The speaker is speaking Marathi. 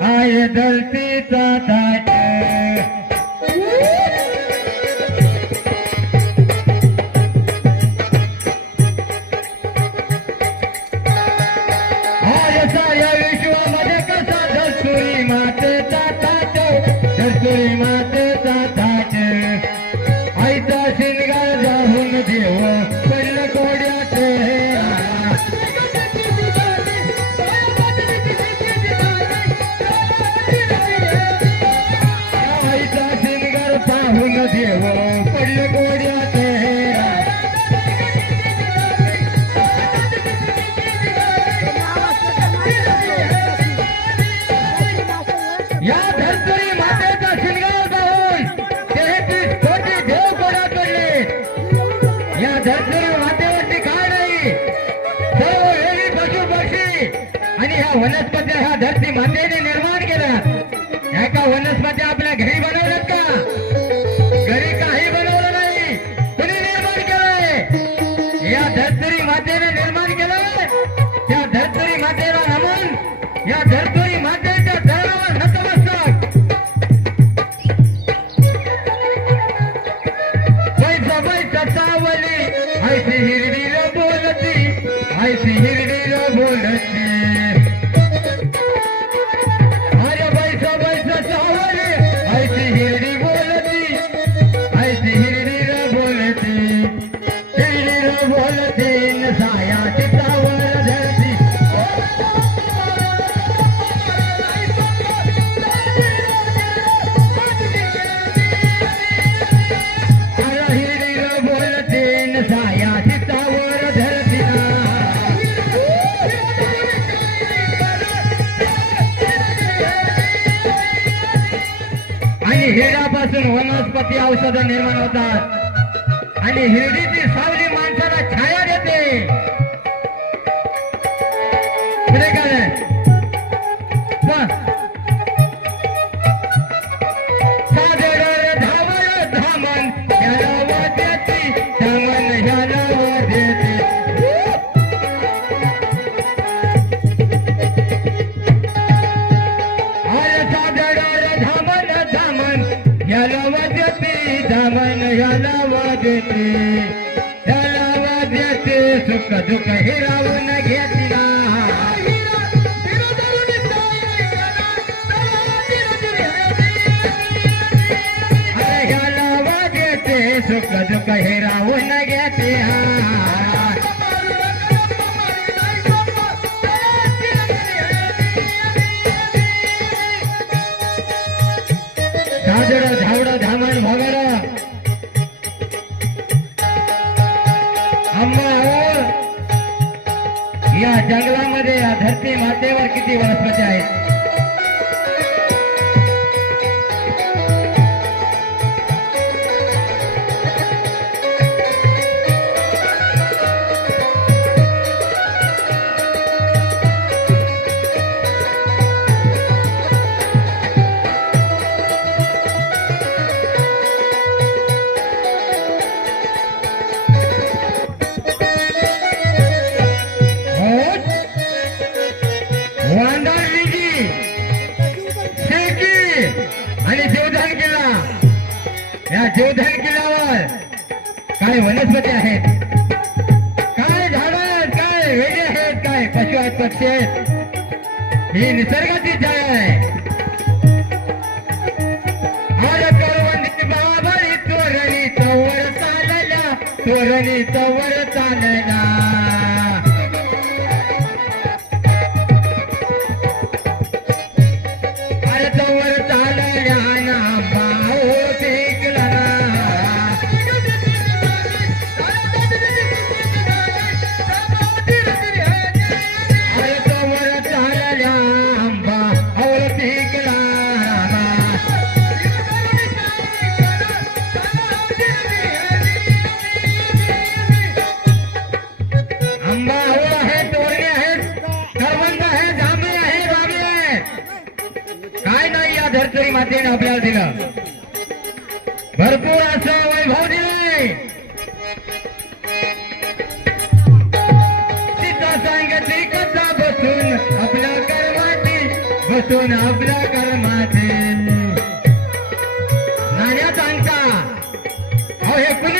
I don't see that I देव पडलं या धरतरी मातेचा शिंगार पाहून तेहतीस कोटी देव पडले या धरतरी मातेवरती काय नाही? सर्व हेरी पशु पक्षी आणि ह्या वनस्पत्या ह्या धरती मातेने निर्माण केल्या ह्या का वनस्पत्या आपल्या घरी बनवल्यात या धरतरी मातेने निर्माण केलं त्या धरतरी मातेला नमन. या धरतरी मातेच्या चरणावर नतमस्तक पैसा पैसा सावली ऐसी हिरडीला बोलती. ऐसी हिरडीला बोलती. हिरापासून हिरड्यापासून वनस्पती औषध निर्माण होतात. आणि हिरडीची सावली वाजती धामण ह्याला वाजते ह्याला वाजते सुख दुःख हिरावून घेतला. या धरती मातेवर किती वनस्पती आहेत? काय वनस्पती आहेत. काय झाड आहेत काय वेगळे आहेत काय पशु आहेत पक्षी आहेत ही निसर्गाची छाया आहे आज करवंदी बाबारी तोरणी तवर चालल्या तोरणी तवर नाही मातेने आपल्याला दिलं. भरपूर असं वैभव दिलंय तिथं सांगितली कथा बसून आपल्या कर्माची बसून आपल्या कर्माचे नाण्या सांगता. अहो हे कुणी